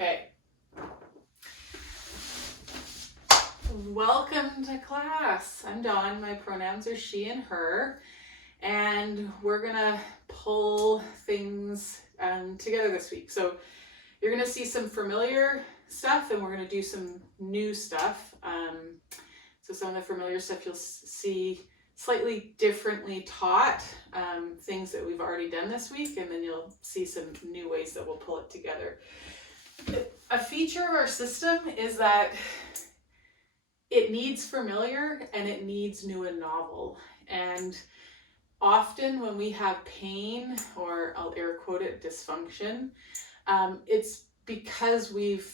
Okay. Welcome to class. I'm Dawn. My pronouns are she and her. And we're going to pull things together this week. So you're going to see some familiar stuff and we're going to do some new stuff. So some of the familiar stuff you'll see slightly differently taught, things that we've already done this week, and then you'll see some new ways that we'll pull it together. A feature of our system is that it needs familiar and it needs new and novel. And often when we have pain, or I'll air quote it, dysfunction, it's because we've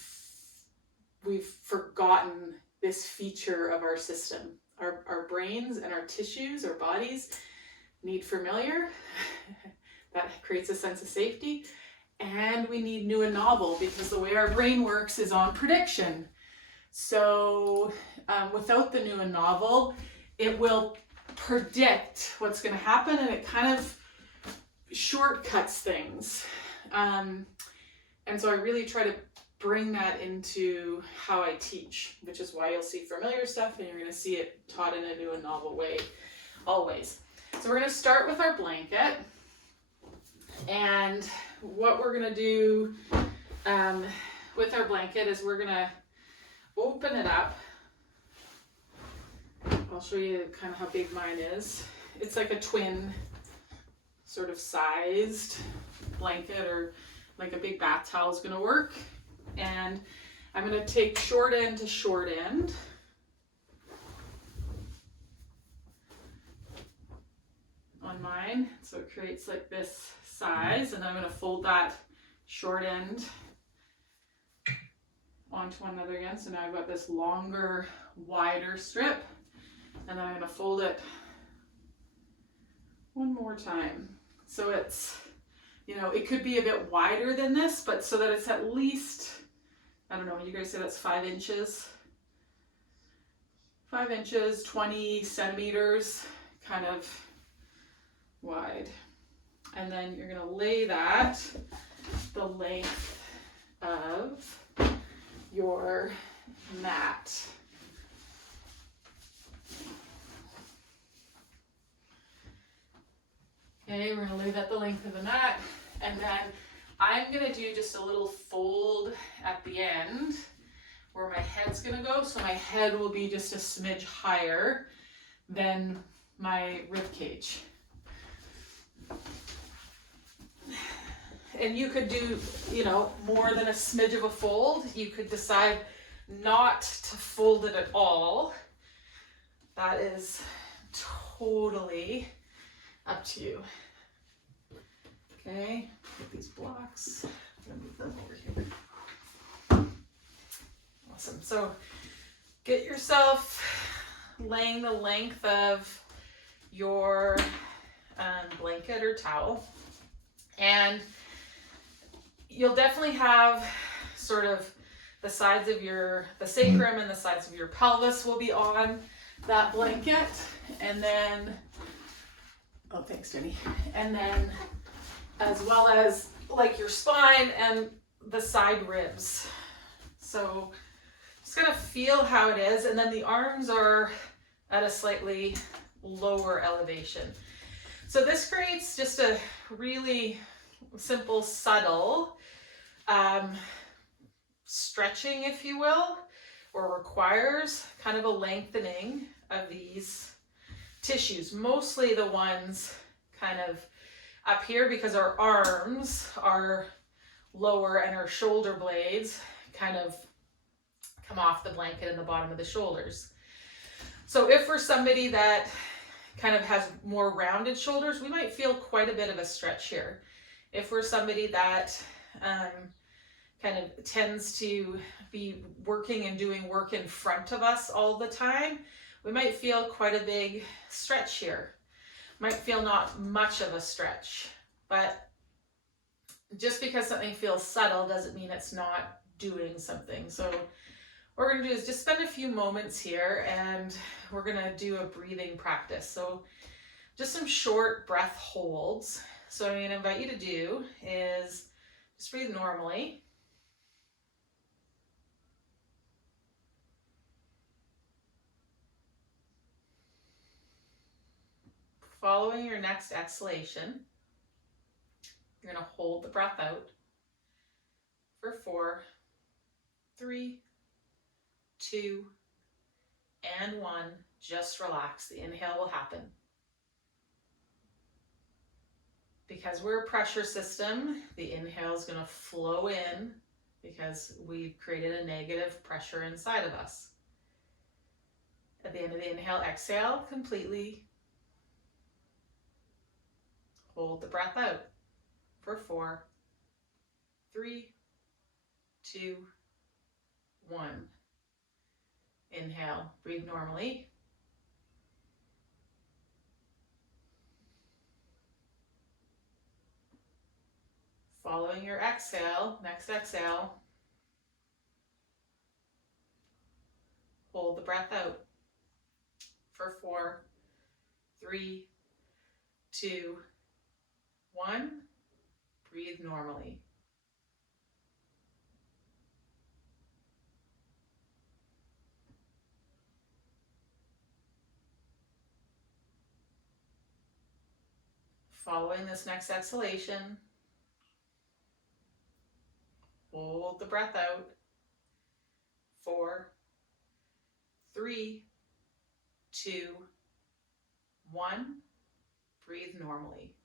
forgotten this feature of our system. Our brains and our tissues, our bodies need familiar. That creates a sense of safety. And we need new and novel because the way our brain works is on prediction. So without the new and novel, it will predict what's going to happen and it kind of shortcuts things. And so I really try to bring that into how I teach, which is why you'll see familiar stuff and you're going to see it taught in a new and novel way always. So we're going to start with our blanket. And what we're going to do with our blanket is we're going to open it up. I'll show you kind of how big mine is. It's like a twin sort of sized blanket, or like a big bath towel is going to work. And I'm going to take short end to short end. On mine, so it creates like this size, and then I'm going to fold that short end onto one another again. So now I've got this longer, wider strip, and then I'm going to fold it one more time. So it's, it could be a bit wider than this, but so that it's at least, I don't know, you guys say that's 5 inches? 5 inches, 20 centimeters, kind of wide. And then you're going to lay that the length of your mat. Okay, we're going to lay that the length of the mat, and then I'm going to do just a little fold at the end where my head's going to go. So my head will be just a smidge higher than my rib cage. And you could do, more than a smidge of a fold. You could decide not to fold it at all. That is totally up to you. Okay, get these blocks. I'm gonna move them over here. Awesome. So get yourself laying the length of your blanket or towel. And you'll definitely have sort of the sides of the sacrum and the sides of your pelvis will be on that blanket. And then, oh, thanks, Jenny. And then as well as like your spine and the side ribs. So just gonna feel how it is. And then the arms are at a slightly lower elevation. So this creates just a really simple, subtle stretching, if you will, or requires kind of a lengthening of these tissues, mostly the ones kind of up here, because our arms are lower and our shoulder blades kind of come off the blanket in the bottom of the shoulders. So if we're somebody that kind of has more rounded shoulders, we might feel quite a bit of a stretch here. If we're somebody that kind of tends to be working and doing work in front of us all the time, we might feel quite a big stretch here. Might feel not much of a stretch, but just because something feels subtle doesn't mean it's not doing something. So what we're going to do is just spend a few moments here and we're going to do a breathing practice. So just some short breath holds. So what I'm going to invite you to do is just breathe normally. Following your next exhalation, you're going to hold the breath out for 4, 3, 2, and 1. Just relax. The inhale will happen. Because we're a pressure system, the inhale is going to flow in because we've created a negative pressure inside of us. At the end of the inhale, exhale completely. Hold the breath out for 4, 3, 2, 1. Inhale, breathe normally. Following your exhale, next exhale, hold the breath out for 4, 3, 2, 1. Breathe normally. Following this next exhalation, hold the breath out. 4, 3, 2, 1. Breathe normally.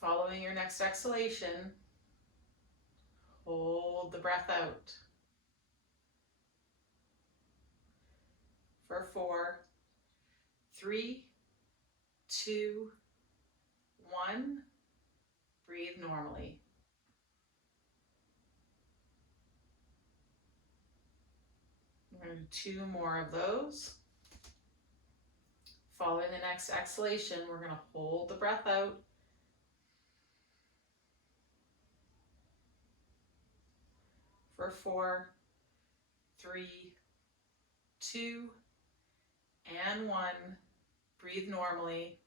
Following your next exhalation, hold the breath out for 4, 3, 2, 1. Breathe normally. We're going to do 2 more of those. Following the next exhalation, we're going to hold the breath out for 4, 3, 2, and 1. Breathe normally.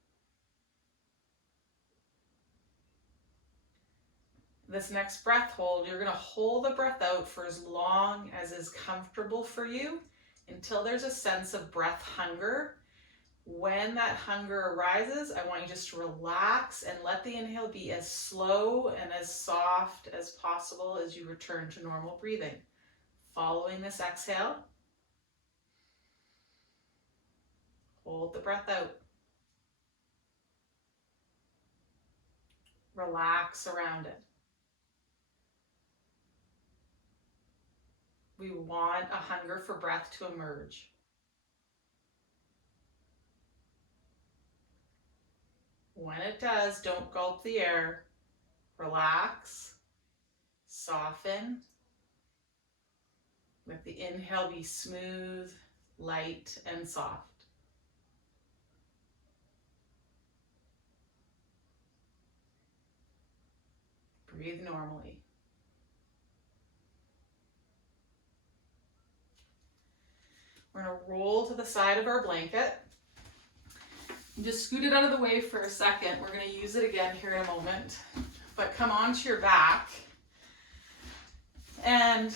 This next breath hold, you're going to hold the breath out for as long as is comfortable for you until there's a sense of breath hunger. When that hunger arises, I want you just to relax and let the inhale be as slow and as soft as possible as you return to normal breathing. Following this exhale, hold the breath out. Relax around it. We want a hunger for breath to emerge. When it does, don't gulp the air. Relax, soften. Let the inhale be smooth, light, and soft. Breathe normally. We're going to roll to the side of our blanket. Just scoot it out of the way for a second. We're going to use it again here in a moment. But come onto your back and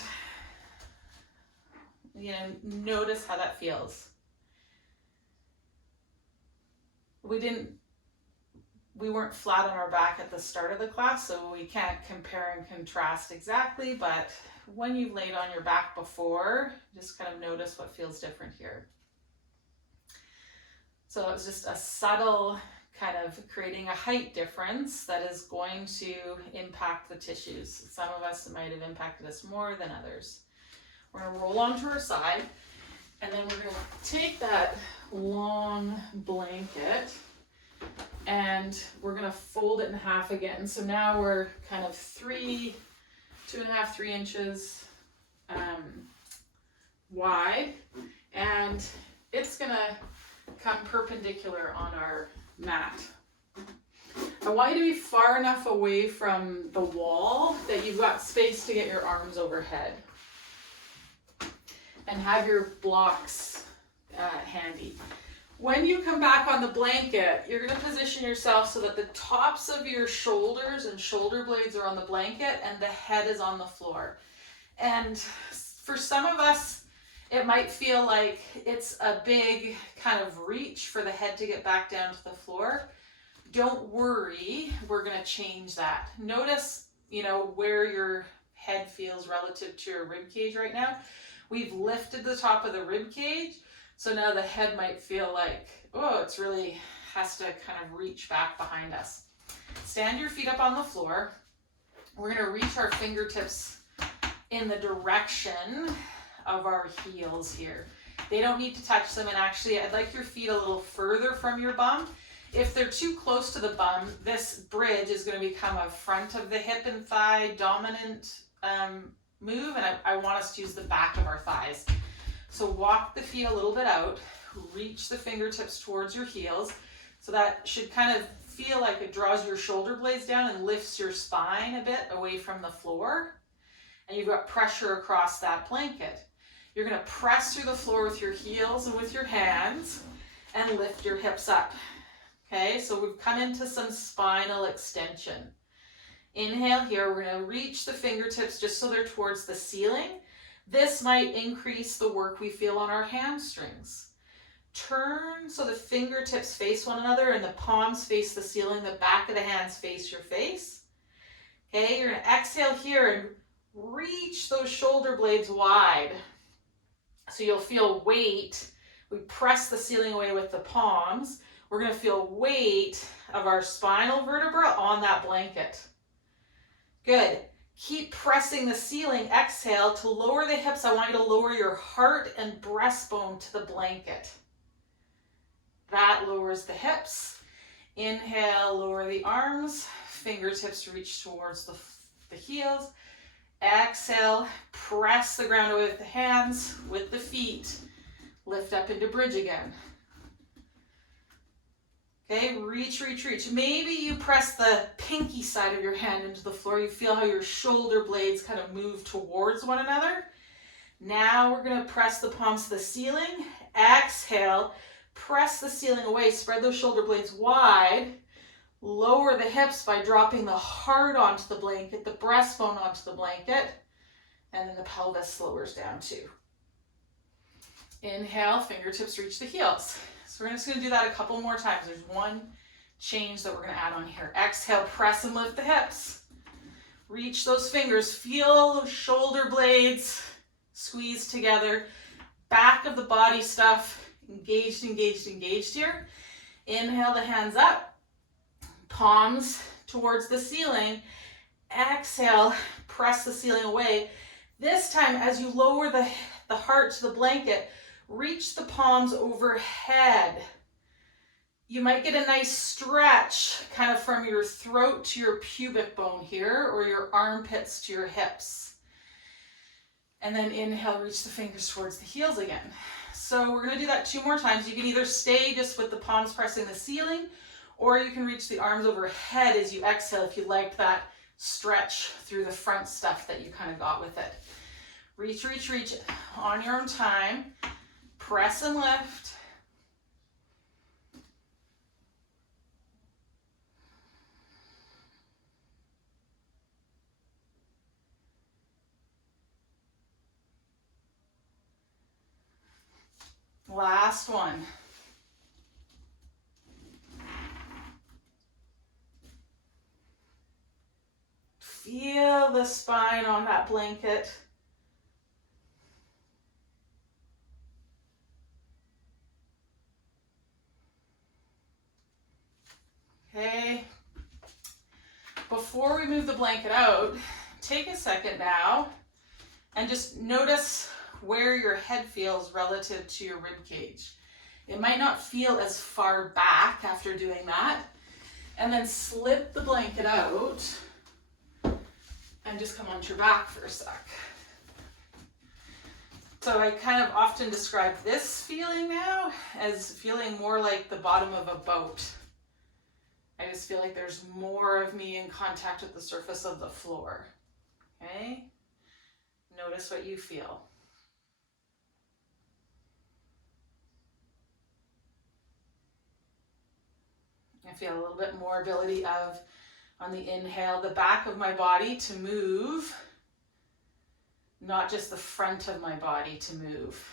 notice how that feels. We weren't flat on our back at the start of the class, so we can't compare and contrast exactly, but when you've laid on your back before, just kind of notice what feels different here. So it was just a subtle kind of creating a height difference that is going to impact the tissues. Some of us, it might have impacted us more than others. We're going to roll onto our side, and then we're going to take that long blanket and we're going to fold it in half again. So now we're kind of 2.5, 3 inches wide, and it's going to come perpendicular on our mat. I want you to be far enough away from the wall that you've got space to get your arms overhead, and have your blocks handy. When you come back on the blanket, you're going to position yourself so that the tops of your shoulders and shoulder blades are on the blanket and the head is on the floor. And for some of us, it might feel like it's a big kind of reach for the head to get back down to the floor. Don't worry, we're going to change that. Notice, where your head feels relative to your rib cage right now. We've lifted the top of the rib cage. So now the head might feel like, oh, it's really has to kind of reach back behind us. Stand your feet up on the floor. We're going to reach our fingertips in the direction of our heels here. They don't need to touch them. And actually, I'd like your feet a little further from your bum. If they're too close to the bum, this bridge is going to become a front of the hip and thigh dominant move. And I want us to use the back of our thighs. So walk the feet a little bit out, reach the fingertips towards your heels. So that should kind of feel like it draws your shoulder blades down and lifts your spine a bit away from the floor. And you've got pressure across that blanket. You're going to press through the floor with your heels and with your hands and lift your hips up. Okay, so we've come into some spinal extension. Inhale here, we're going to reach the fingertips just so they're towards the ceiling. This might increase the work we feel on our hamstrings. Turn so the fingertips face one another and the palms face the ceiling, the back of the hands face your face. Okay, you're going to exhale here and reach those shoulder blades wide. So you'll feel weight. We press the ceiling away with the palms. We're going to feel weight of our spinal vertebra on that blanket. Good. Keep pressing the ceiling. Exhale to lower the hips. I want you to lower your heart and breastbone to the blanket. That lowers the hips. Inhale, lower the arms. Fingertips reach towards the heels. Exhale, press the ground away with the hands, with the feet. Lift up into bridge again. Okay, reach, reach, reach. Maybe you press the pinky side of your hand into the floor. You feel how your shoulder blades kind of move towards one another. Now we're going to press the palms to the ceiling. Exhale, press the ceiling away. Spread those shoulder blades wide. Lower the hips by dropping the heart onto the blanket, the breastbone onto the blanket, and then the pelvis lowers down too. Inhale, fingertips reach the heels. So we're just going to do that a couple more times. There's one change that we're going to add on here. Exhale, press and lift the hips. Reach those fingers. Feel those shoulder blades squeeze together. Back of the body stuff engaged, engaged, engaged here. Inhale the hands up. Palms towards the ceiling. Exhale, press the ceiling away. This time, as you lower the heart to the blanket, reach the palms overhead. You might get a nice stretch kind of from your throat to your pubic bone here, or your armpits to your hips. And then inhale, reach the fingers towards the heels again. So we're going to do that 2 more times. You can either stay just with the palms pressing the ceiling, or you can reach the arms overhead as you exhale if you like that stretch through the front stuff that you kind of got with it. Reach, reach, reach on your own time. Press and lift. Last one. Feel the spine on that blanket. Okay. Before we move the blanket out, take a second now and just notice where your head feels relative to your rib cage. It might not feel as far back after doing that. And then slip the blanket out and just come onto your back for a sec. So I kind of often describe this feeling now as feeling more like the bottom of a boat. I just feel like there's more of me in contact with the surface of the floor. Okay? Notice what you feel. feel a little bit more ability of, on the inhale, the back of my body to move, not just the front of my body to move.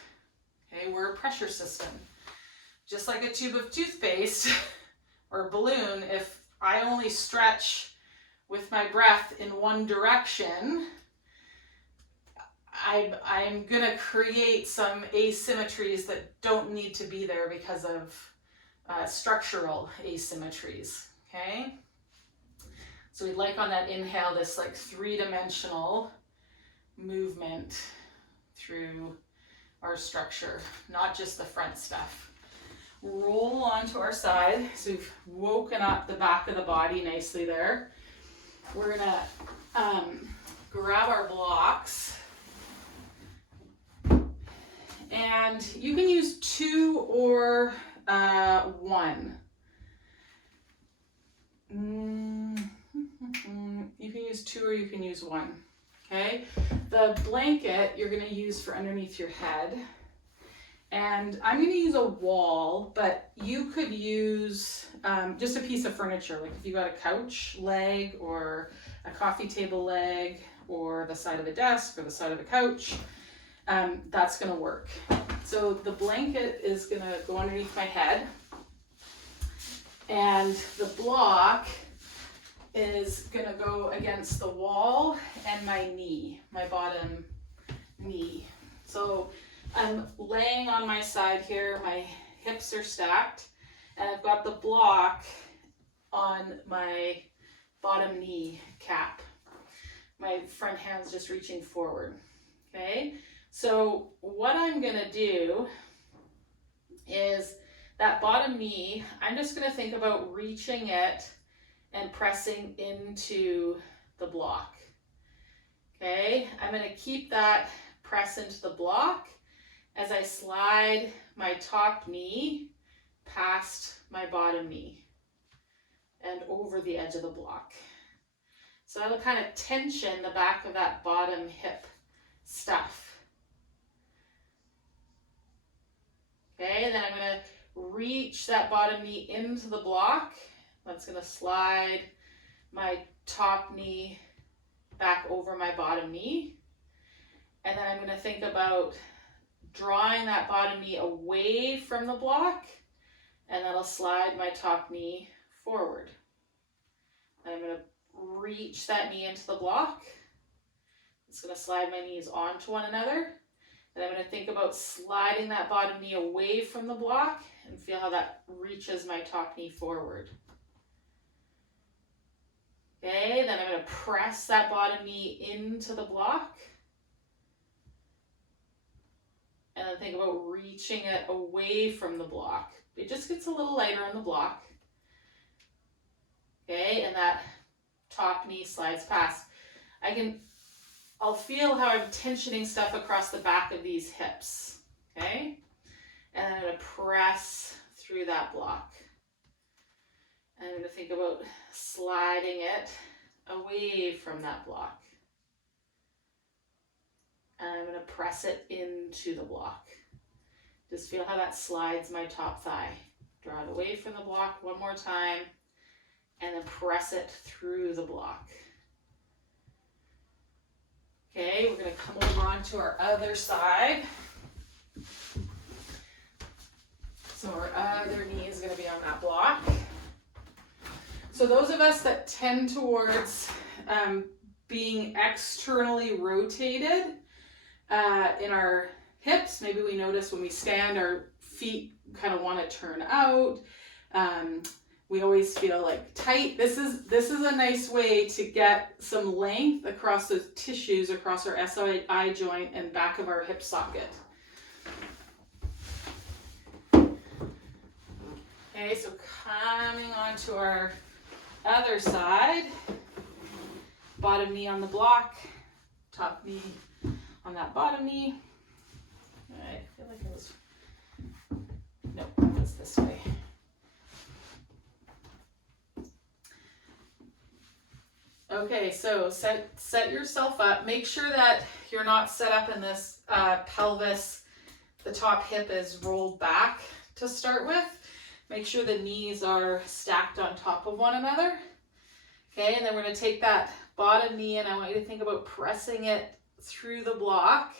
Okay, we're a pressure system. Just like a tube of toothpaste or a balloon, if I only stretch with my breath in one direction, I'm gonna create some asymmetries that don't need to be there because of structural asymmetries, okay? So we'd like on that inhale this like three-dimensional movement through our structure, not just the front stuff. Roll onto our side. So we've woken up the back of the body nicely there. We're gonna grab our blocks. And you can use 2 or 1. You can use 2 or you can use 1. Okay, the blanket you're going to use for underneath your head. And I'm going to use a wall, but you could use just a piece of furniture. Like if you got a couch leg or a coffee table leg or the side of a desk or the side of a couch, that's going to work. So the blanket is going to go underneath my head. And the block is going to go against the wall and my knee, my bottom knee. So I'm laying on my side here, my hips are stacked, and I've got the block on my bottom knee cap. My front hand's just reaching forward, okay? So what I'm gonna do is that bottom knee, I'm just gonna think about reaching it and pressing into the block, okay? I'm gonna keep that press into the block as I slide my top knee past my bottom knee and over the edge of the block. So that'll kind of tension the back of that bottom hip stuff. Okay, and then I'm gonna reach that bottom knee into the block. That's gonna slide my top knee back over my bottom knee. And then I'm gonna think about drawing that bottom knee away from the block, and that'll slide my top knee forward. And I'm gonna reach that knee into the block. It's gonna slide my knees onto one another. And I'm gonna think about sliding that bottom knee away from the block and feel how that reaches my top knee forward. Okay, then I'm gonna press that bottom knee into the block. And then think about reaching it away from the block. It just gets a little lighter on the block. Okay, and that top knee slides past. I'll feel how I'm tensioning stuff across the back of these hips. Okay, and I'm gonna press through that block. And I'm gonna think about sliding it away from that block. And I'm gonna press it into the block. Just feel how that slides my top thigh. Draw it away from the block one more time, and then press it through the block. Okay, we're gonna come over onto our other side. So our other knee is gonna be on that block. So those of us that tend towards being externally rotated in our hips, maybe we notice when we stand, our feet kind of want to turn out. We always feel like tight. This is a nice way to get some length across those tissues, across our SI joint and back of our hip socket. Okay, so coming onto our other side, bottom knee on the block, top knee on that bottom knee. I feel like it was, no, it was this way. Okay, so set yourself up. Make sure that you're not set up in this pelvis. The top hip is rolled back to start with. Make sure the knees are stacked on top of one another. Okay, and then we're going to take that bottom knee and I want you to think about pressing it through the block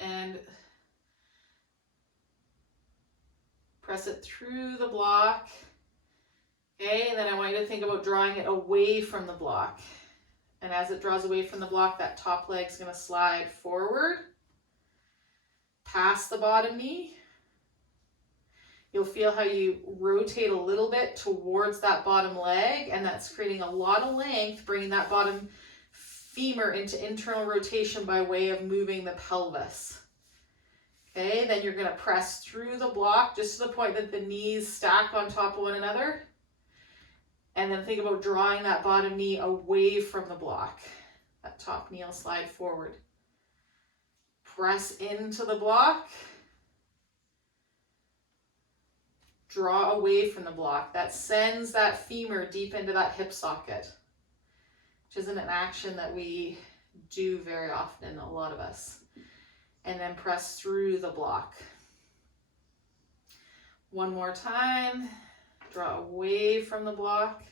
and press it through the block. Okay, and then I want you to think about drawing it away from the block. And as it draws away from the block, that top leg's going to slide forward, past the bottom knee. You'll feel how you rotate a little bit towards that bottom leg, and that's creating a lot of length, bringing that bottom femur into internal rotation by way of moving the pelvis. Okay, then you're going to press through the block just to the point that the knees stack on top of one another. And then think about drawing that bottom knee away from the block. That top knee will slide forward. Press into the block. Draw away from the block. That sends that femur deep into that hip socket, which isn't an action that we do very often, a lot of us. And then press through the block. One more time. Draw away from the block.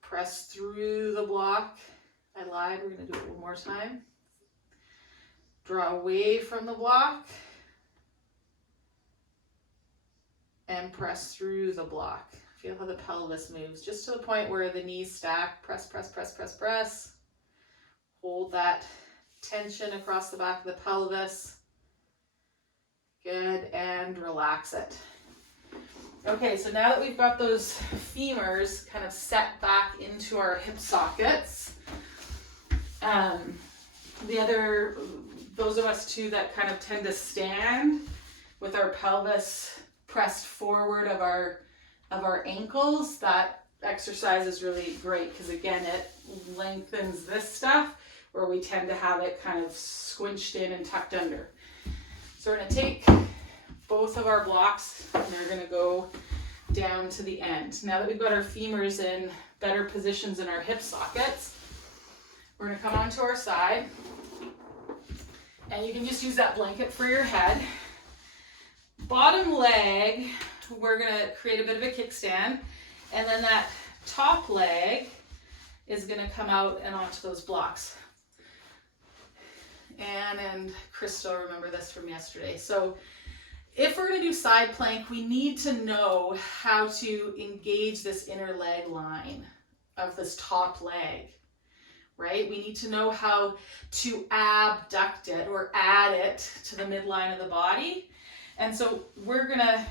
Press through the block. I lied, we're going to do it one more time. Draw away from the block. And press through the block. Feel how the pelvis moves, just to the point where the knees stack. Press, press, press, press, press. Hold that tension across the back of the pelvis. Good, and relax it. Okay, so now that we've got those femurs kind of set back into our hip sockets, those of us too that kind of tend to stand with our pelvis pressed forward of our ankles, that exercise is really great because again, it lengthens this stuff where we tend to have it kind of squinched in and tucked under. So we're going to take both of our blocks and they're going to go down to the end. Now that we've got our femurs in better positions in our hip sockets, we're going to come onto our side and you can just use that blanket for your head. Bottom leg, we're going to create a bit of a kickstand, and then that top leg is going to come out and onto those blocks. And Crystal, remember this from yesterday. So if we're going to do side plank, we need to know how to engage this inner leg line of this top leg, right? We need to know how to abduct it or add it to the midline of the body. And so we're going to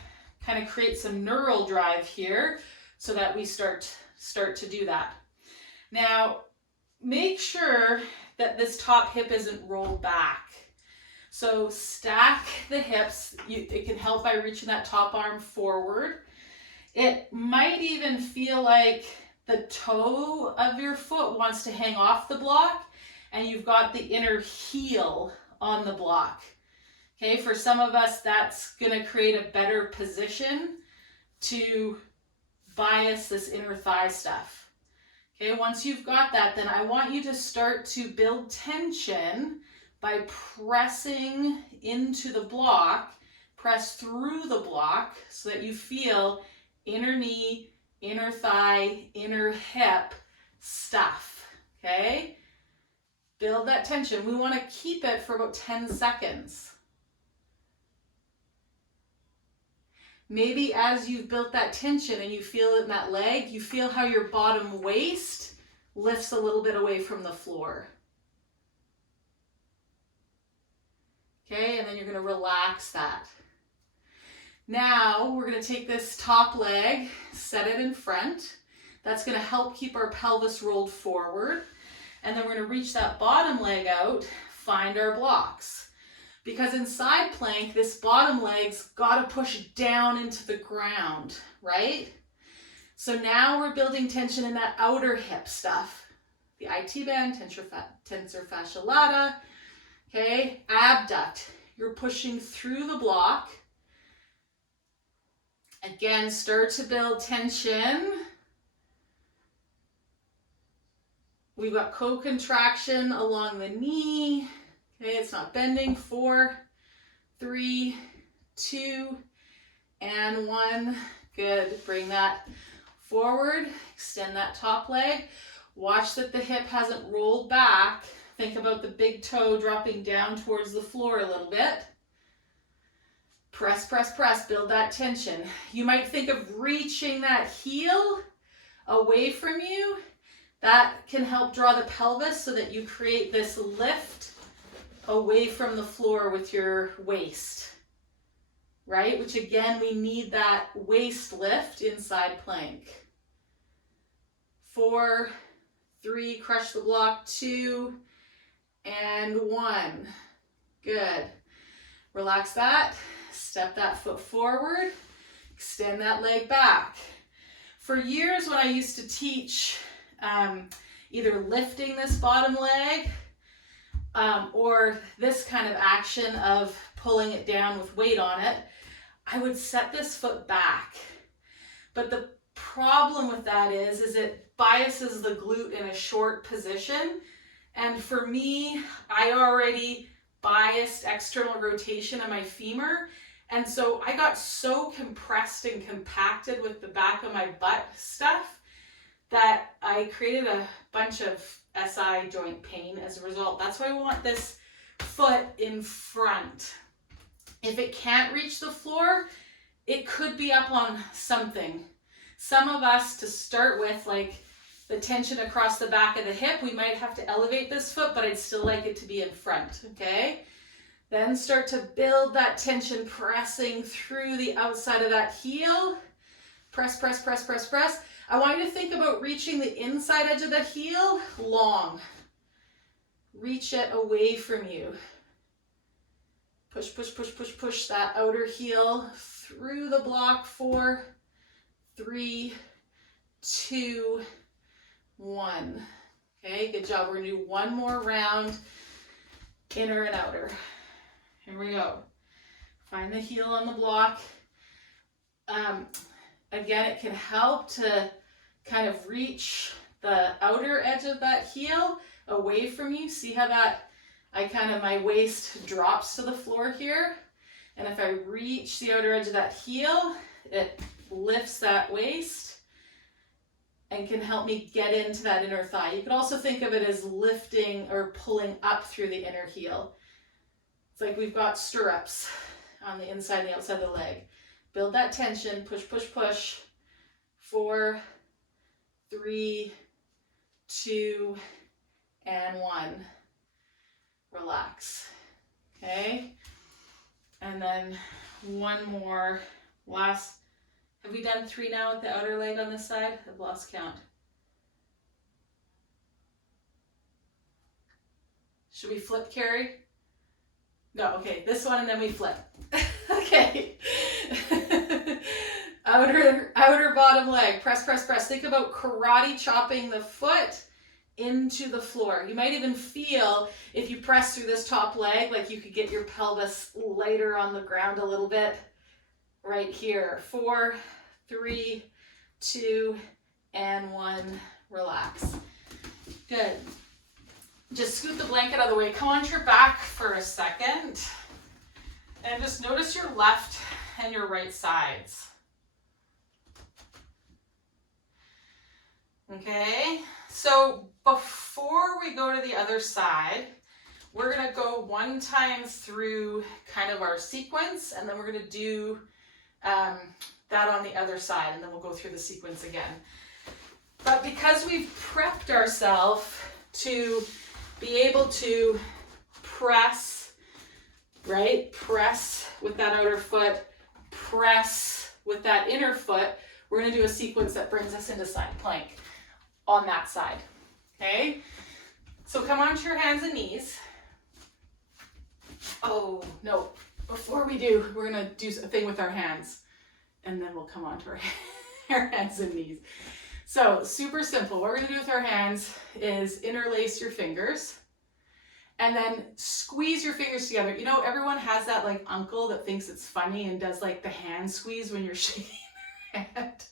kind of create some neural drive here so that we start to do that. Now, make sure that this top hip isn't rolled back. So stack the hips. It can help by reaching that top arm forward. It might even feel like the toe of your foot wants to hang off the block and you've got the inner heel on the block. Okay, for some of us, that's going to create a better position to bias this inner thigh stuff. Okay, once you've got that, then I want you to start to build tension by pressing into the block, press through the block so that you feel inner knee, inner thigh, inner hip stuff, okay? Build that tension. We want to keep it for about 10 seconds. Maybe as you've built that tension and you feel it in that leg, you feel how your bottom waist lifts a little bit away from the floor. Okay, and then you're going to relax that. Now we're going to take this top leg, set it in front. That's going to help keep our pelvis rolled forward. And then we're going to reach that bottom leg out, find our blocks. Because in side plank, this bottom leg's got to push down into the ground, right? So now we're building tension in that outer hip stuff. The IT band, tensor fascia lata, okay? Abduct, you're pushing through the block. Again, start to build tension. We've got co-contraction along the knee. Okay, it's not bending. 4, 3, 2, and 1. Good. Bring that forward. Extend that top leg. Watch that the hip hasn't rolled back. Think about the big toe dropping down towards the floor a little bit. Press, press, press. Build that tension. You might think of reaching that heel away from you. That can help draw the pelvis so that you create this lift away from the floor with your waist, right? Which again, we need that waist lift inside plank. 4, 3, crush the block, 2, and 1. Good. Relax that. Step that foot forward. Extend that leg back. For years when I used to teach either lifting this bottom leg or this kind of action of pulling it down with weight on it, I would set this foot back. But the problem with that is it biases the glute in a short position. And for me, I already biased external rotation of my femur. And so I got so compressed and compacted with the back of my butt stuff that I created a bunch of SI joint pain as a result. That's why I want this foot in front. If it can't reach the floor, it could be up on something. Some of us, to start with, like the tension across the back of the hip, we might have to elevate this foot, but I'd still like it to be in front, okay? Then start to build that tension, pressing through the outside of that heel. Press, press, press, press, press. I want you to think about reaching the inside edge of the heel long. Reach it away from you. Push, push, push, push, push that outer heel through the block. 4, 3, 2, 1. Okay, good job. We're gonna do one more round, inner and outer. Here we go. Find the heel on the block. Again, it can help to kind of reach the outer edge of that heel away from you. See how that, my waist drops to the floor here. And if I reach the outer edge of that heel, it lifts that waist and can help me get into that inner thigh. You could also think of it as lifting or pulling up through the inner heel. It's like we've got stirrups on the inside and the outside of the leg. Build that tension, push, push, push. 4, 3, 2, and 1. Relax. Okay? And then one more. Last. Have we done 3 now with the outer leg on this side? I've lost count. Should we flip, Carrie? No, okay. This one and then we flip. Okay. Outer bottom leg. Press, press, press. Think about karate chopping the foot into the floor. You might even feel, if you press through this top leg, like you could get your pelvis lighter on the ground a little bit right here. 4, 3, 2, and 1. Relax. Good. Just scoot the blanket out of the way. Come onto your back for a second. And just notice your left and your right sides. Okay, so before we go to the other side, we're gonna go 1 time through kind of our sequence, and then we're gonna do that on the other side, and then we'll go through the sequence again. But because we've prepped ourselves to be able to press, right? Press with that outer foot, press with that inner foot, we're gonna do a sequence that brings us into side plank on that side, okay? So come onto your hands and knees. Oh, no, before we do, we're gonna do a thing with our hands, and then we'll come onto our hands and knees. So super simple. What we're gonna do with our hands is interlace your fingers, and then squeeze your fingers together. You know, everyone has that like uncle that thinks it's funny and does like the hand squeeze when you're shaking their hand.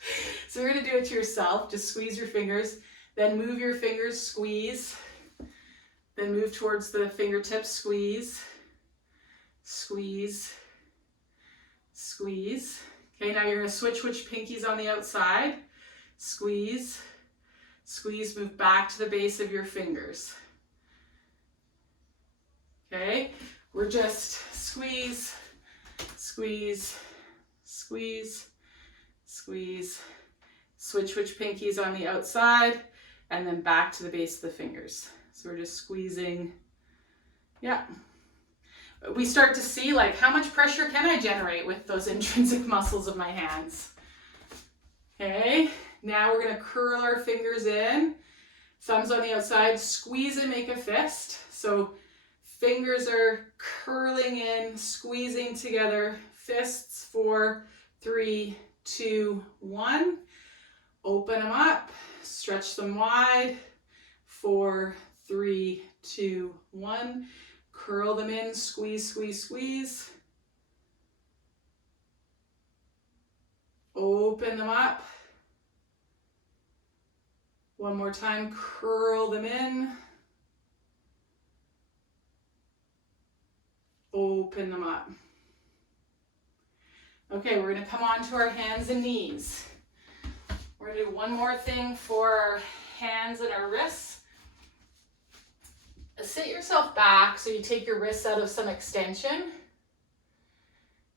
So you're gonna do it to yourself. Just squeeze your fingers, then move your fingers, squeeze, then move towards the fingertips, squeeze, squeeze, squeeze. Okay, now you're gonna switch which pinky's on the outside. Squeeze, squeeze, move back to the base of your fingers. Okay, we're just squeeze, squeeze, squeeze, squeeze, switch which pinky's on the outside, and then back to the base of the fingers. So we're just squeezing. Yeah. We start to see like how much pressure can I generate with those intrinsic muscles of my hands. Okay, now we're gonna curl our fingers in, thumbs on the outside, squeeze and make a fist. So fingers are curling in, squeezing together, fists, 4, 3, 2, 1. Open them up, stretch them wide, 4, 3, 2, 1. Curl them in, squeeze, squeeze, squeeze. Open them up. One more time, curl them in. Open them up. Okay, we're gonna come on to our hands and knees. We're gonna do one more thing for our hands and our wrists. Sit yourself back so you take your wrists out of some extension.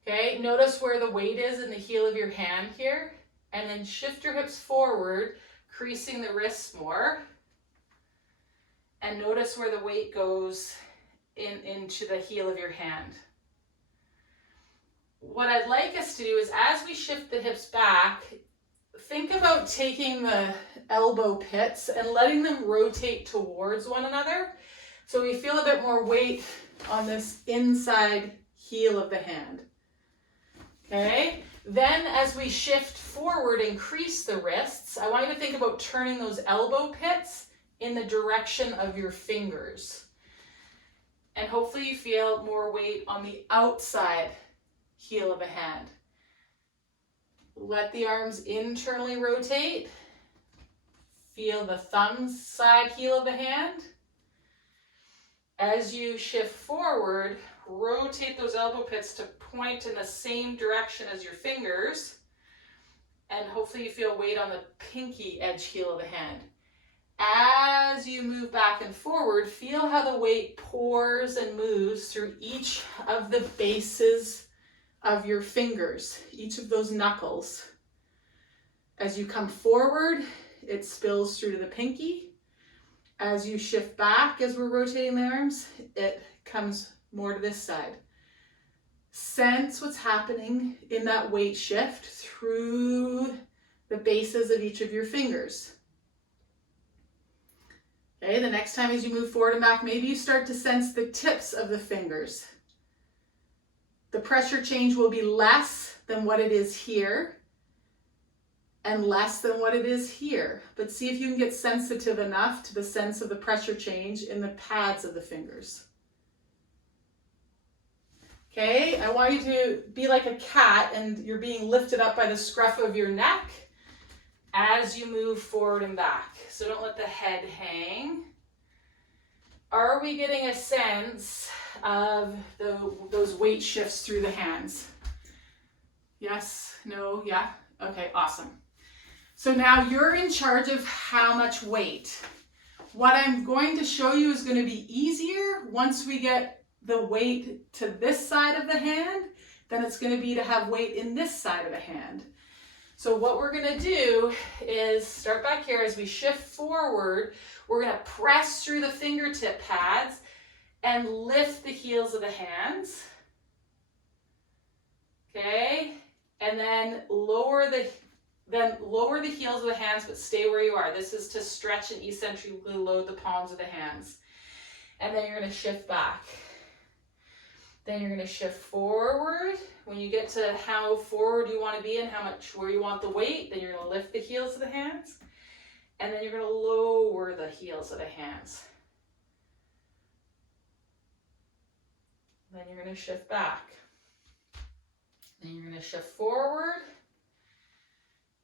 Okay, notice where the weight is in the heel of your hand here, and then shift your hips forward, creasing the wrists more. And notice where the weight goes into the heel of your hand. What I'd like us to do is, as we shift the hips back, think about taking the elbow pits and letting them rotate towards one another. So we feel a bit more weight on this inside heel of the hand. Okay, then as we shift forward and crease the wrists, I want you to think about turning those elbow pits in the direction of your fingers. And hopefully you feel more weight on the outside heel of a hand. Let the arms internally rotate. Feel the thumb side heel of the hand. As you shift forward, rotate those elbow pits to point in the same direction as your fingers, and hopefully you feel weight on the pinky edge heel of the hand. As you move back and forward, feel how the weight pours and moves through each of the bases of your fingers, each of those knuckles. As you come forward, it spills through to the pinky. As you shift back, as we're rotating the arms, it comes more to this side. Sense what's happening in that weight shift through the bases of each of your fingers. Okay, the next time as you move forward and back, maybe you start to sense the tips of the fingers. The pressure change will be less than what it is here, and less than what it is here. But see if you can get sensitive enough to the sense of the pressure change in the pads of the fingers. Okay, I want you to be like a cat and you're being lifted up by the scruff of your neck as you move forward and back. So don't let the head hang. Are we getting a sense of those weight shifts through the hands? Yes, no, yeah? Okay, awesome. So now you're in charge of how much weight. What I'm going to show you is going to be easier once we get the weight to this side of the hand than it's going to be to have weight in this side of the hand. So what we're going to do is start back here. As we shift forward, we're going to press through the fingertip pads and lift the heels of the hands. Okay, and then lower the heels of the hands, but stay where you are. This is to stretch and eccentrically load the palms of the hands. And then you're going to shift back. Then you're going to shift forward. When you get to how forward you want to be and where you want the weight, then you're going to lift the heels of the hands. And then you're going to lower the heels of the hands. Then you're going to shift back. Then you're going to shift forward.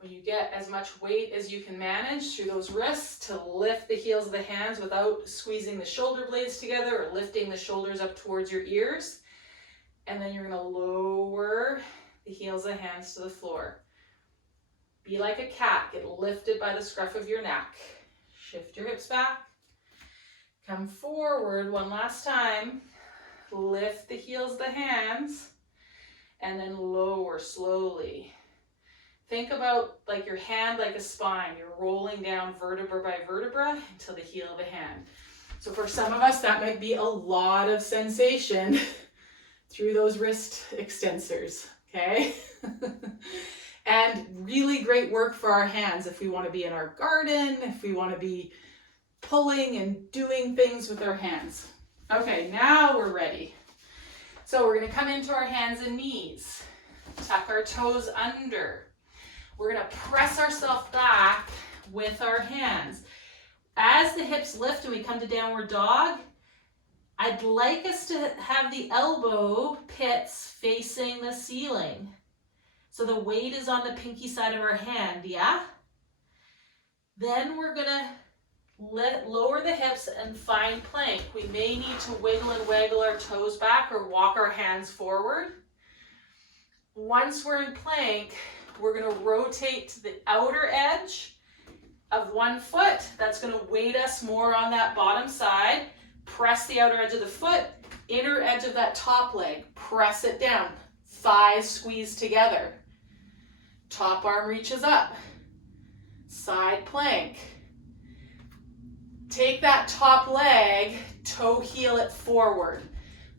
When you get as much weight as you can manage through those wrists to lift the heels of the hands without squeezing the shoulder blades together or lifting the shoulders up towards your ears. And then you're going to lower the heels of hands to the floor. Be like a cat, get lifted by the scruff of your neck. Shift your hips back. Come forward one last time. Lift the heels of the hands and then lower slowly. Think about like your hand like a spine. You're rolling down vertebra by vertebra until the heel of the hand. So for some of us, that might be a lot of sensation through those wrist extensors, okay? And really great work for our hands if we want to be in our garden, if we want to be pulling and doing things with our hands. Okay, now we're ready. So we're going to come into our hands and knees. Tuck our toes under. We're going to press ourselves back with our hands. As the hips lift and we come to downward dog, I'd like us to have the elbow pits facing the ceiling. So the weight is on the pinky side of our hand, yeah? Then we're gonna lower the hips and find plank. We may need to wiggle and waggle our toes back or walk our hands forward. Once we're in plank, we're gonna rotate to the outer edge of one foot. That's gonna weight us more on that bottom side. Press the outer edge of the foot, inner edge of that top leg, press it down. Thighs squeeze together. Top arm reaches up. Side plank. Take that top leg, toe heel it forward.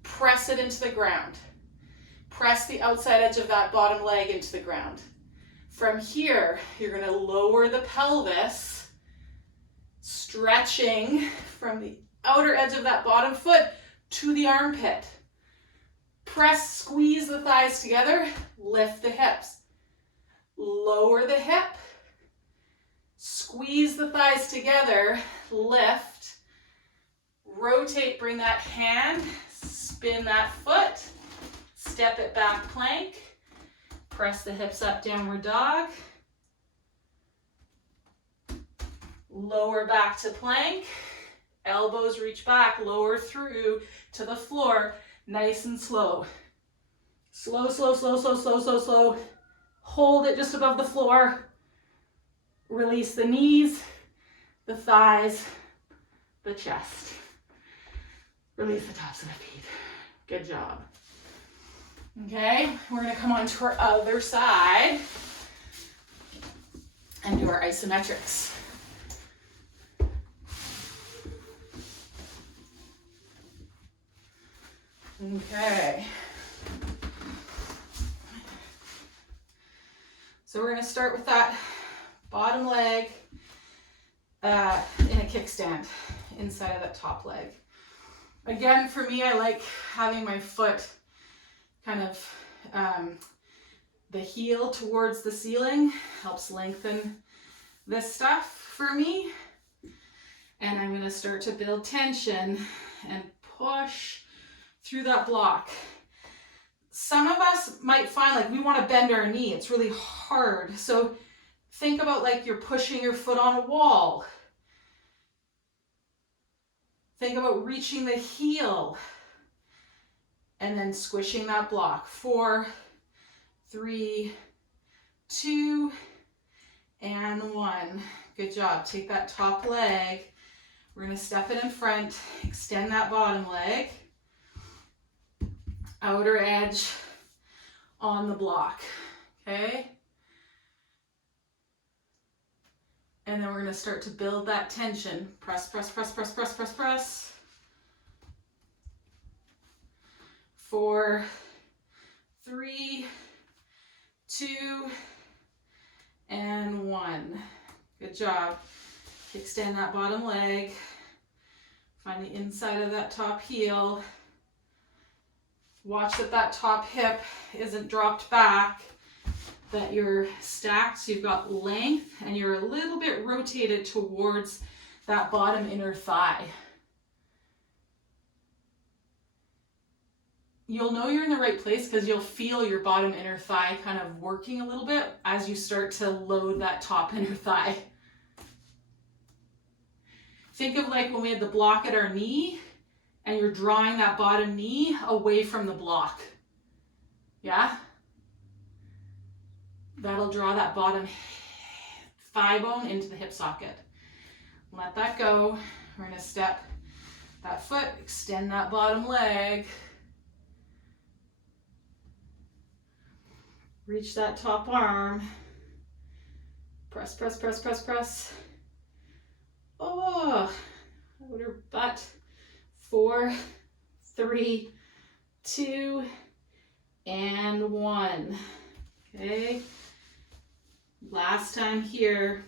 Press it into the ground. Press the outside edge of that bottom leg into the ground. From here, you're going to lower the pelvis, stretching from the outer edge of that bottom foot to the armpit. Press, squeeze the thighs together, lift the hips. Lower the hip, squeeze the thighs together, lift, rotate, bring that hand, spin that foot, step it back plank, press the hips up, downward dog, lower back to plank, elbows reach back, lower through to the floor, nice and slow. Slow, slow, slow, slow, slow, slow, slow. Hold it just above the floor. Release the knees, the thighs, the chest. Release the tops of the feet. Good job. Okay, we're gonna come on to our other side and do our isometrics. Okay. So we're going to start with that bottom leg in a kickstand inside of that top leg. Again, for me, I like having my foot kind of the heel towards the ceiling. Helps lengthen this stuff for me. And I'm going to start to build tension and push through that block. Some of us might find like we want to bend our knee. It's really hard. So think about like you're pushing your foot on a wall. Think about reaching the heel and then squishing that block. 4, 3, 2, and 1. Good job. Take that top leg. We're going to step it in front, extend that bottom leg. Outer edge on the block, okay? And then we're gonna start to build that tension. Press, press, press, press, press, press, press. 4, 3, 2, and 1. Good job. Extend that bottom leg. Find the inside of that top heel. Watch that that top hip isn't dropped back, that you're stacked so you've got length and you're a little bit rotated towards that bottom inner thigh. You'll know you're in the right place because you'll feel your bottom inner thigh kind of working a little bit as you start to load that top inner thigh. Think of like when we had the block at our knee, and you're drawing that bottom knee away from the block. Yeah? That'll draw that bottom thigh bone into the hip socket. Let that go. We're gonna step that foot, extend that bottom leg. Reach that top arm. Press, press, press, press, press. Oh, outer butt. 4, 3, 2, and 1. Okay. Last time here.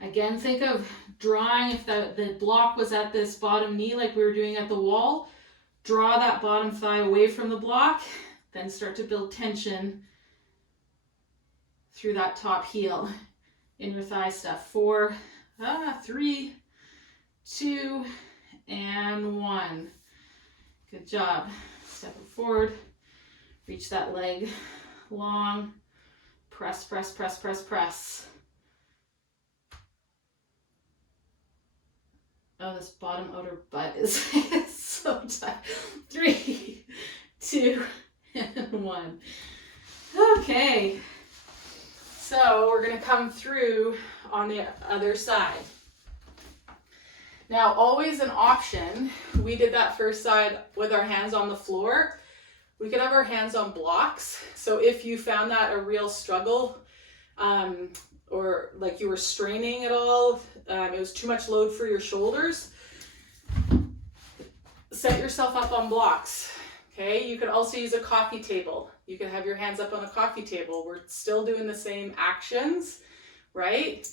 Again, think of drawing, if the block was at this bottom knee like we were doing at the wall, draw that bottom thigh away from the block, then start to build tension through that top heel in your thigh stuff. 4, 3, 2, and 1. Good job. Step it forward, reach that leg long, press, press, press, press, press. Oh, this bottom outer butt is so tight. 3, 2, and 1. Okay. So we're going to come through on the other side. Now, always an option. We did that first side with our hands on the floor. We could have our hands on blocks. So if you found that a real struggle, or like you were straining at all, it was too much load for your shoulders, set yourself up on blocks. Okay, you could also use a coffee table. You could have your hands up on a coffee table. We're still doing the same actions, right?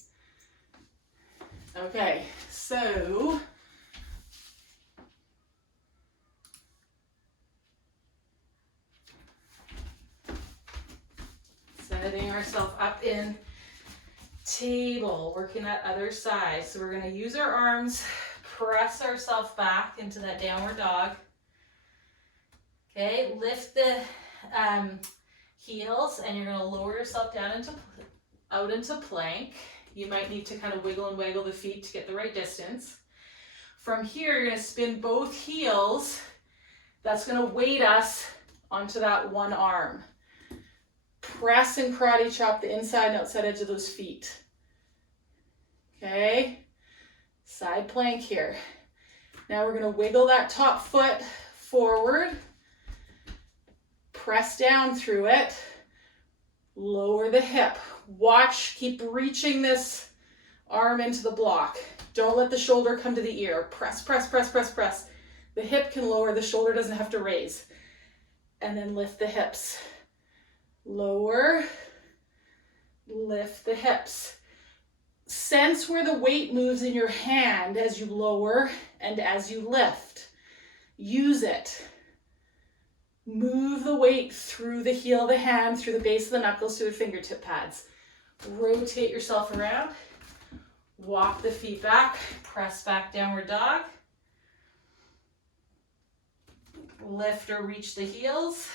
Okay, so setting ourselves up in table, working that other side. So we're going to use our arms, press ourselves back into that downward dog. Okay, lift the heels, and you're going to lower yourself down out into plank. You might need to kind of wiggle and waggle the feet to get the right distance. From here, you're going to spin both heels. That's going to weight us onto that one arm. Press and karate chop the inside and outside edge of those feet. Okay, side plank here. Now we're going to wiggle that top foot forward. Press down through it. Lower the hip. Watch, keep reaching this arm into the block. Don't let the shoulder come to the ear. Press, press, press, press, press. The hip can lower, the shoulder doesn't have to raise. And then lift the hips. Lower, lift the hips. Sense where the weight moves in your hand as you lower and as you lift. Use it. Move the weight through the heel of the hand, through the base of the knuckles to the fingertip pads. Rotate yourself around. Walk the feet back. Press back, downward dog. Lift or reach the heels.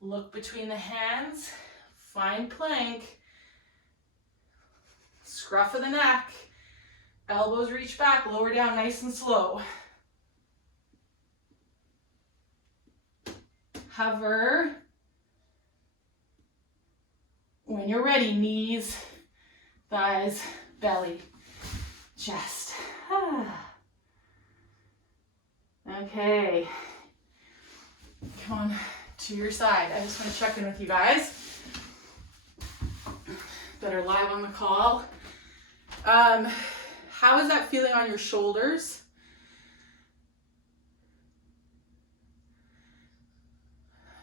Look between the hands. Find plank. Scruff of the neck. Elbows reach back. Lower down nice and slow. Hover. When you're ready, knees, thighs, belly, chest. Okay. Come on to your side. I just want to check in with you guys that are live on the call. How is that feeling on your shoulders?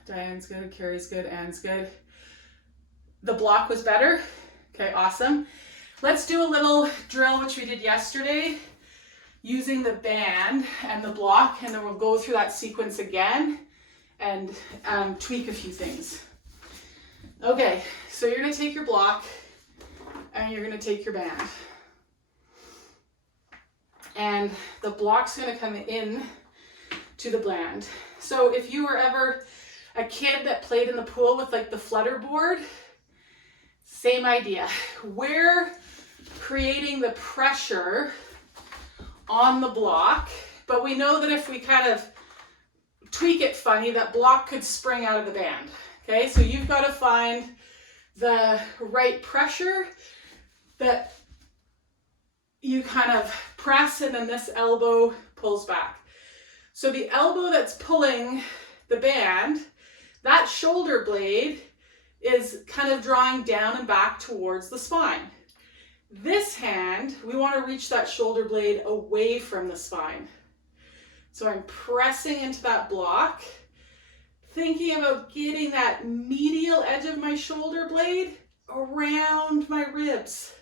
Diane's good, Carrie's good, Anne's good. The block was better? Okay, awesome. Let's do a little drill, which we did yesterday, using the band and the block, and then we'll go through that sequence again and tweak a few things. Okay, so you're gonna take your block and you're gonna take your band. And the block's gonna come in to the band. So if you were ever a kid that played in the pool with like the flutter board, same idea. We're creating the pressure on the block, but we know that if we kind of tweak it funny, that block could spring out of the band. Okay, so you've got to find the right pressure that you kind of press, and then this elbow pulls back. So the elbow that's pulling the band, that shoulder blade is kind of drawing down and back towards the spine. This hand, we want to reach that shoulder blade away from the spine. So I'm pressing into that block, thinking about getting that medial edge of my shoulder blade around my ribs.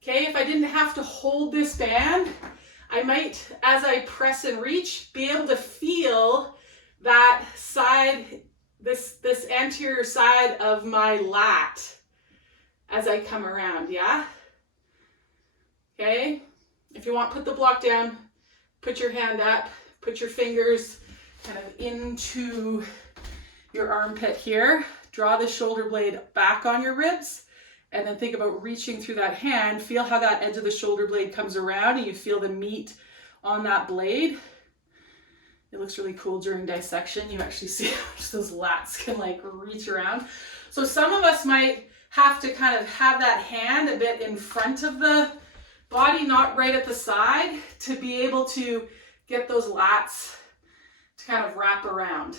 Okay, if I didn't have to hold this band, I might, as I press and reach, be able to feel that side, this anterior side of my lat as I come around, yeah? Okay, if you want, put the block down, put your hand up, put your fingers kind of into your armpit here, draw the shoulder blade back on your ribs, and then think about reaching through that hand. Feel how that edge of the shoulder blade comes around and you feel the meat on that blade. It looks really cool during dissection. You actually see how much those lats can like reach around. So some of us might have to kind of have that hand a bit in front of the body, not right at the side, to be able to get those lats to kind of wrap around.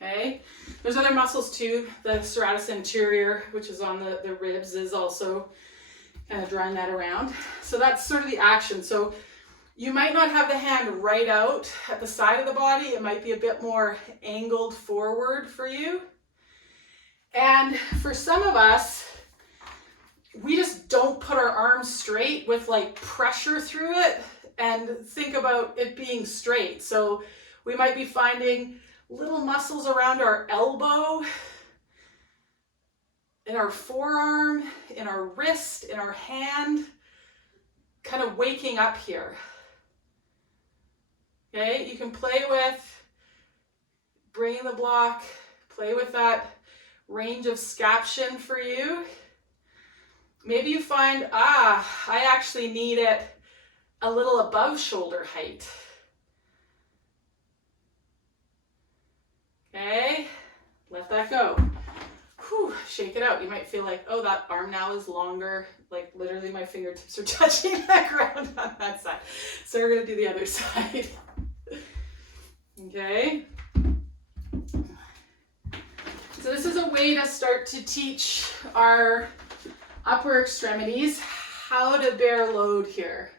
Okay, there's other muscles too. The serratus anterior, which is on the ribs, is also kind of drawing that around. So that's sort of the action. So you might not have the hand right out at the side of the body. It might be a bit more angled forward for you. And for some of us, we just don't put our arms straight with like pressure through it and think about it being straight. So we might be finding little muscles around our elbow, in our forearm, in our wrist, in our hand, kind of waking up here. Okay, you can play with bringing the block, play with that range of scaption for you. Maybe you find, I actually need it a little above shoulder height. Okay, let that go. Whew, shake it out. You might feel like, oh, that arm now is longer. Like literally my fingertips are touching the ground on that side. So we're gonna do the other side. Okay. So this is a way to start to teach our upper extremities how to bear load here.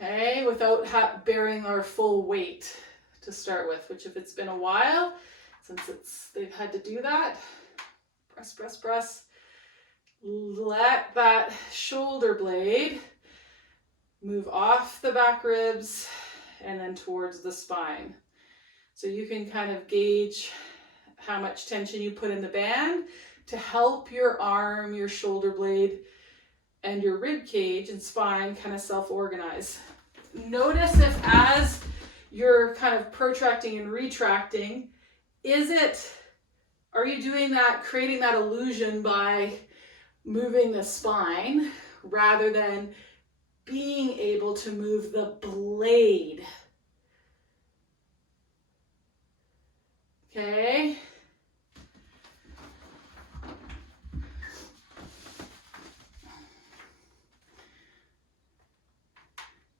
Okay, without bearing our full weight to start with, which if it's been a while since they've had to do that, press, press, press. Let that shoulder blade move off the back ribs and then towards the spine. So you can kind of gauge how much tension you put in the band to help your arm, your shoulder blade, and your rib cage and spine kind of self-organize. Notice if as you're kind of protracting and retracting, are you doing that, creating that illusion by moving the spine rather than being able to move the blade? Okay.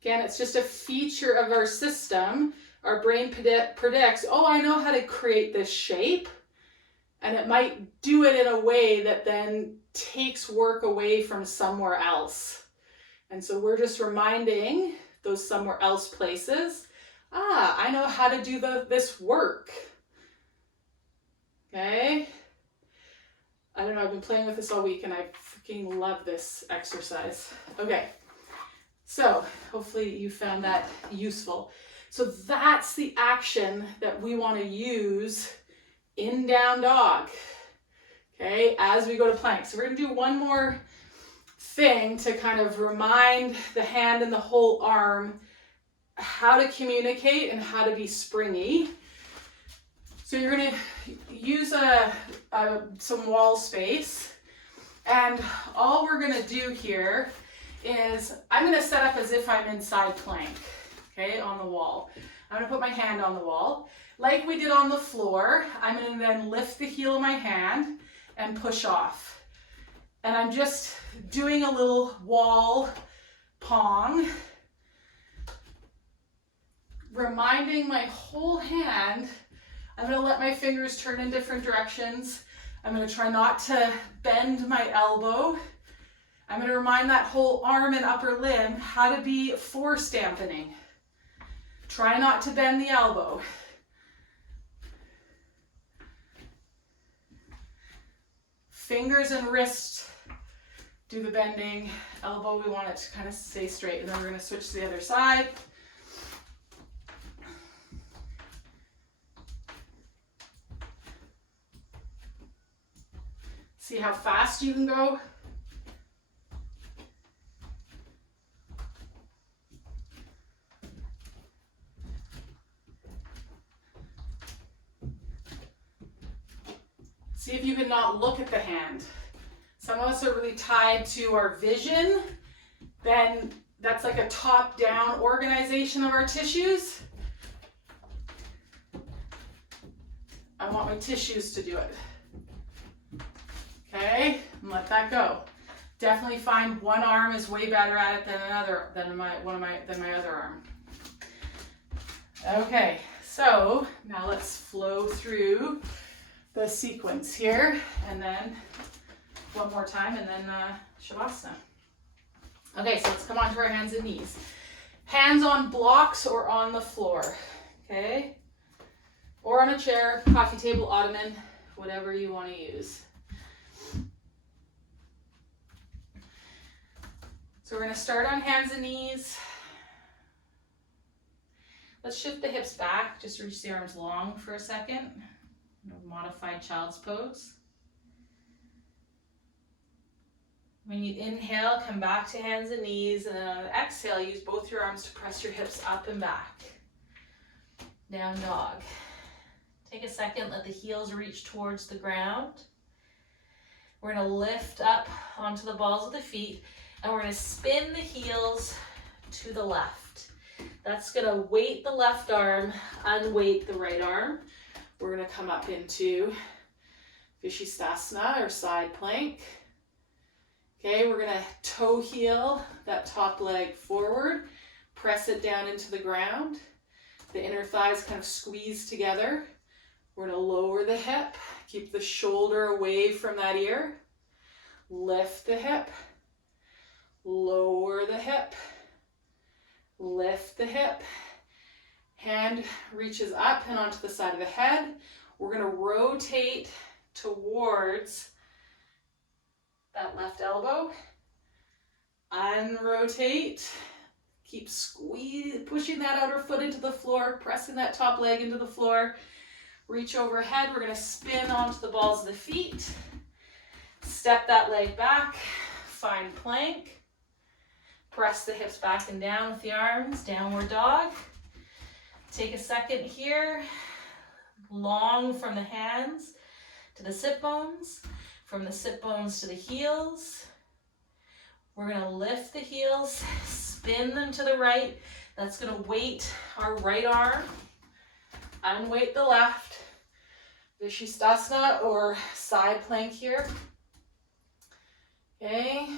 Again, it's just a feature of our system. Our brain predicts, oh, I know how to create this shape. And it might do it in a way that then takes work away from somewhere else. And so we're just reminding those somewhere else places, I know how to do this work. Okay. I don't know, I've been playing with this all week and I freaking love this exercise. Okay. So hopefully you found that useful. So that's the action that we want to use in down dog, okay, as we go to plank. So we're going to do one more thing to kind of remind the hand and the whole arm how to communicate and how to be springy. So you're going to use some wall space, and all we're going to do here is I'm going to set up as if I'm inside plank, okay, on the wall. I'm going to put my hand on the wall. Like we did on the floor, I'm going to then lift the heel of my hand and push off. And I'm just doing a little wall pong, reminding my whole hand. I'm going to let my fingers turn in different directions. I'm going to try not to bend my elbow. I'm going to remind that whole arm and upper limb how to be force dampening. Try not to bend the elbow. Fingers and wrist do the bending. Elbow, we want it to kind of stay straight. And then we're going to switch to the other side. See how fast you can go? See if you can not look at the hand. Some of us are really tied to our vision. Then that's like a top-down organization of our tissues. I want my tissues to do it. Okay, and let that go. Definitely find one arm is way better at it than another, than my other arm. Okay, so now let's flow through the sequence here, and then one more time, and then Shavasana. Okay, so let's come on to our hands and knees. Hands on blocks or on the floor, okay? Or on a chair, coffee table, ottoman, whatever you want to use. So we're going to start on hands and knees. Let's shift the hips back, just reach the arms long for a second. Modified child's pose. When you inhale, come back to hands and knees, and then on the exhale, use both your arms to press your hips up and back. Down dog. Take a second, let the heels reach towards the ground. We're going to lift up onto the balls of the feet, and we're going to spin the heels to the left. That's going to weight the left arm, unweight the right arm. We're going to come up into Vishisthasana or side plank. Okay, we're going to toe heel that top leg forward, press it down into the ground. The inner thighs kind of squeeze together. We're going to lower the hip, keep the shoulder away from that ear. Lift the hip, lower the hip, lift the hip. Hand reaches up and onto the side of the head. We're going to rotate towards that left elbow. Unrotate. Keep pushing that outer foot into the floor, pressing that top leg into the floor. Reach overhead. We're going to spin onto the balls of the feet. Step that leg back. Find plank. Press the hips back and down with the arms. Downward dog. Take a second here, long from the hands to the sit bones, from the sit bones to the heels. We're going to lift the heels, spin them to the right. That's going to weight our right arm, unweight the left. Vishisthasana or side plank here. Okay,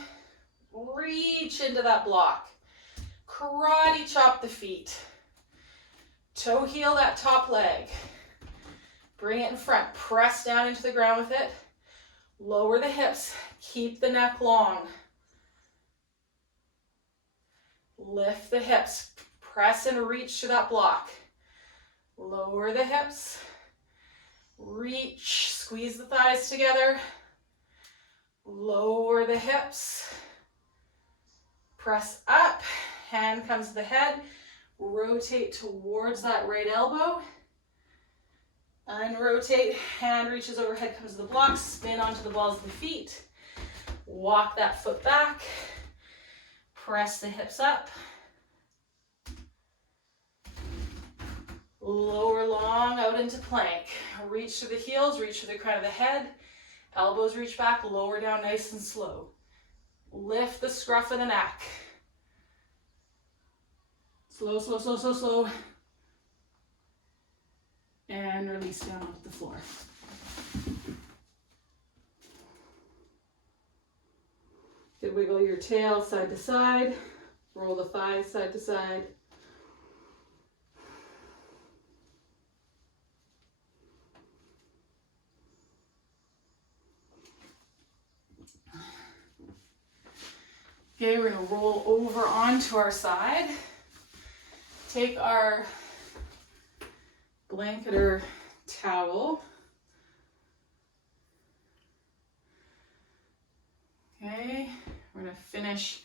reach into that block. Karate chop the feet. Toe heel that top leg. Bring it in front. Press down into the ground with it. Lower the hips. Keep the neck long. Lift the hips. Press and reach to that block. Lower the hips. Reach. Squeeze the thighs together. Lower the hips. Press up. Hand comes to the head. Rotate towards that right elbow. Unrotate, hand reaches overhead, comes to the block, spin onto the balls of the feet. Walk that foot back. Press the hips up. Lower long out into plank. Reach to the heels, reach to the crown of the head. Elbows reach back, lower down nice and slow. Lift the scruff of the neck. Slow, slow, slow, slow, slow. And release down onto the floor. You wiggle your tail side to side, roll the thighs side to side. Okay, we're gonna roll over onto our side. Take our blanket or towel. Okay, we're gonna finish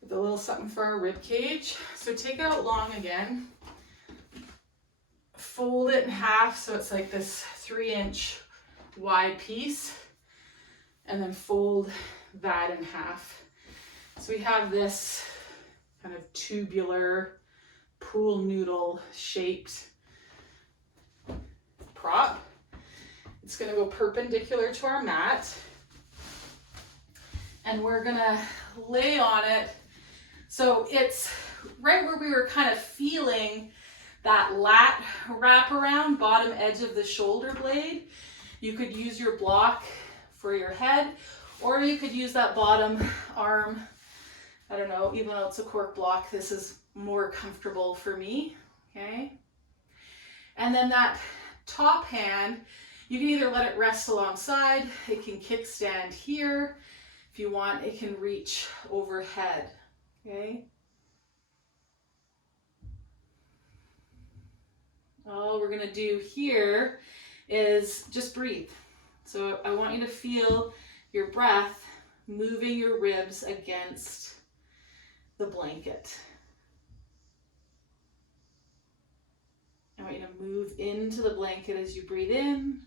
with a little something for our rib cage. So take it out long again. Fold it in half so it's like this 3-inch wide piece, and then fold that in half. So we have this kind of tubular pool noodle shaped prop. It's going to go perpendicular to our mat, and we're going to lay on it so it's right where we were kind of feeling that lat wrap around bottom edge of the shoulder blade. You could use your block for your head, or you could use that bottom arm. I don't know, even though it's a cork block, this is more comfortable for me, okay? And then that top hand, you can either let it rest alongside, it can kickstand here. If you want, it can reach overhead, okay? All we're gonna do here is just breathe. So I want you to feel your breath moving your ribs against the blanket. I want you to move into the blanket as you breathe in.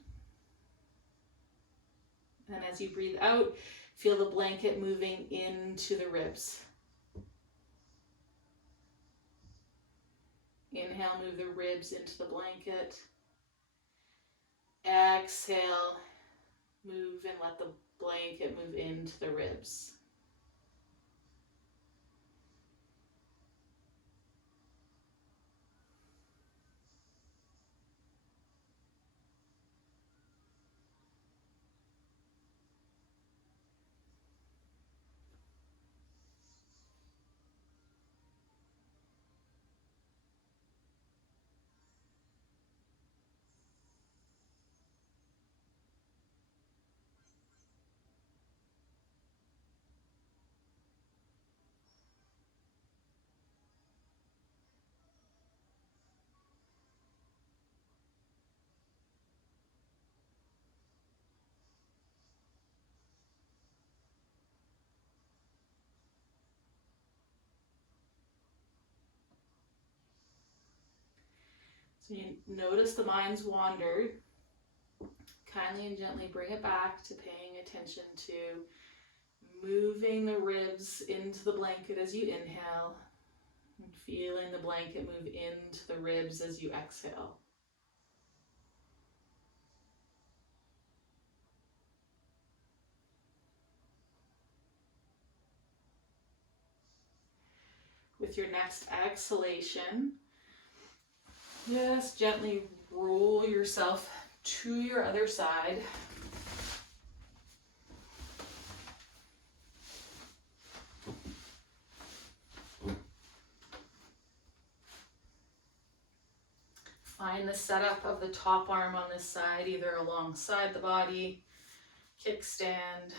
And as you breathe out, feel the blanket moving into the ribs. Inhale, move the ribs into the blanket. Exhale, move and let the blanket move into the ribs. So you notice the mind's wandered. Kindly and gently bring it back to paying attention to moving the ribs into the blanket as you inhale, and feeling the blanket move into the ribs as you exhale. With your next exhalation, just gently roll yourself to your other side. Find the setup of the top arm on this side, either alongside the body, kickstand,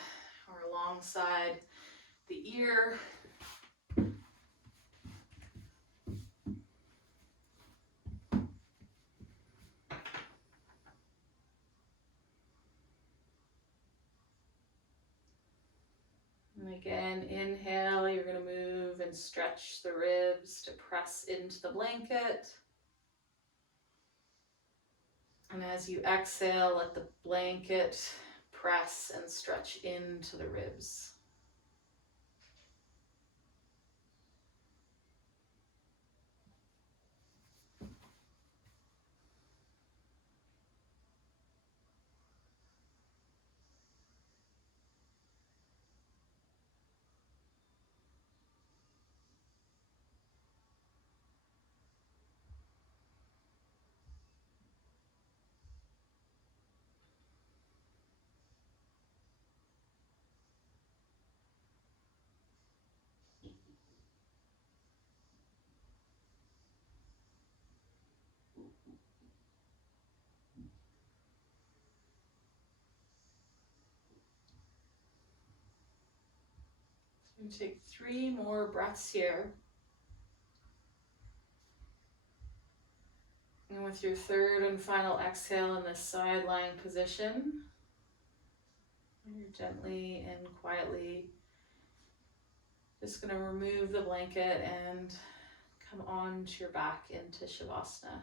or alongside the ear. And again, inhale, you're going to move and stretch the ribs to press into the blanket. And as you exhale, let the blanket press and stretch into the ribs. And take 3 more breaths here. And with your third and final exhale in this side lying position, you're gently and quietly just going to remove the blanket and come onto your back into Shavasana.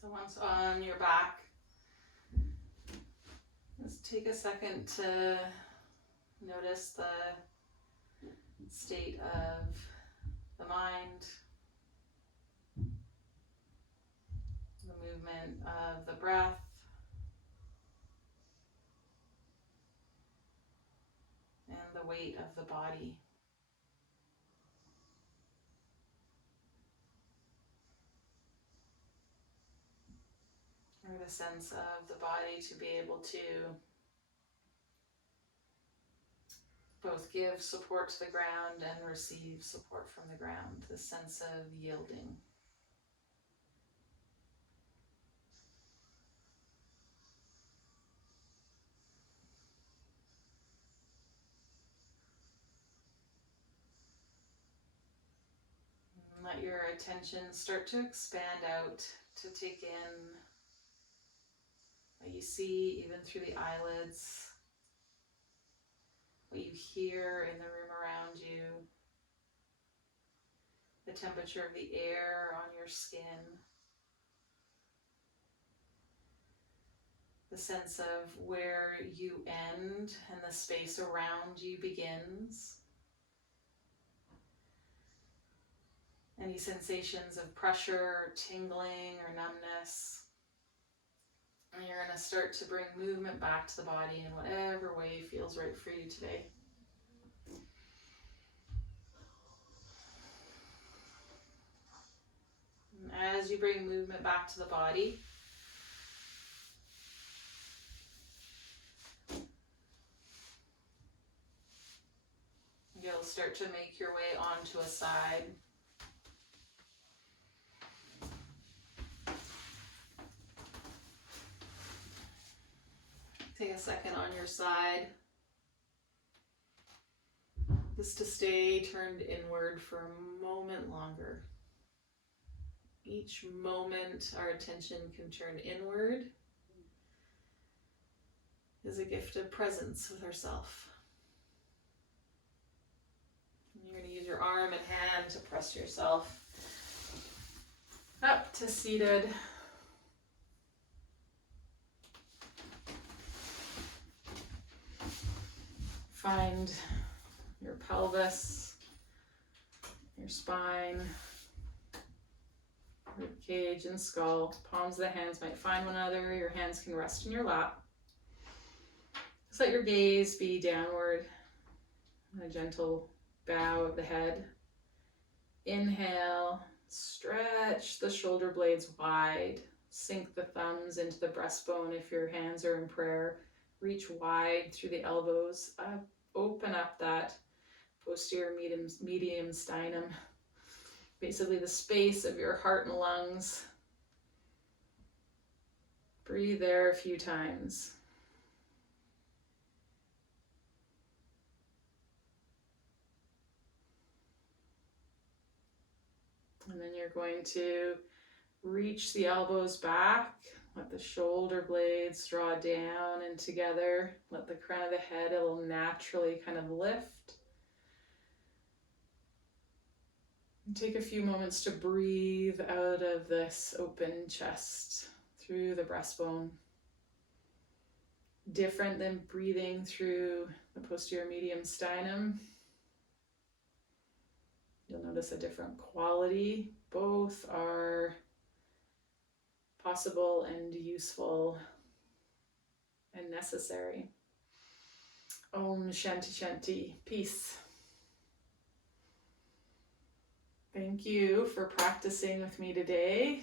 So once on your back, let's take a second to notice the state of the mind, the movement of the breath, and the weight of the body. Or the sense of the body to be able to both give support to the ground and receive support from the ground, the sense of yielding. And let your attention start to expand out to take in what you see even through the eyelids, what you hear in the room around you, the temperature of the air on your skin, the sense of where you end and the space around you begins. Any sensations of pressure, tingling, or numbness. And you're going to start to bring movement back to the body in whatever way feels right for you today. And as you bring movement back to the body, you'll start to make your way onto a side. Take a second on your side, just to stay turned inward for a moment longer. Each moment our attention can turn inward is a gift of presence with ourselves. You're going to use your arm and hand to press yourself up to seated. Find your pelvis, your spine, rib cage and skull. Palms of the hands might find one another. Your hands can rest in your lap. Just let your gaze be downward. A gentle bow of the head. Inhale, stretch the shoulder blades wide. Sink the thumbs into the breastbone if your hands are in prayer. Reach wide through the elbows. Open up that posterior medium sternum. Basically the space of your heart and lungs. Breathe there a few times. And then you're going to reach the elbows back. Let the shoulder blades draw down and together. Let the crown of the head, it'll naturally kind of lift. And take a few moments to breathe out of this open chest through the breastbone. Different than breathing through the posterior medium sternum. You'll notice a different quality. Both are possible and useful and necessary. Om Shanti Shanti. Peace. Thank you for practicing with me today.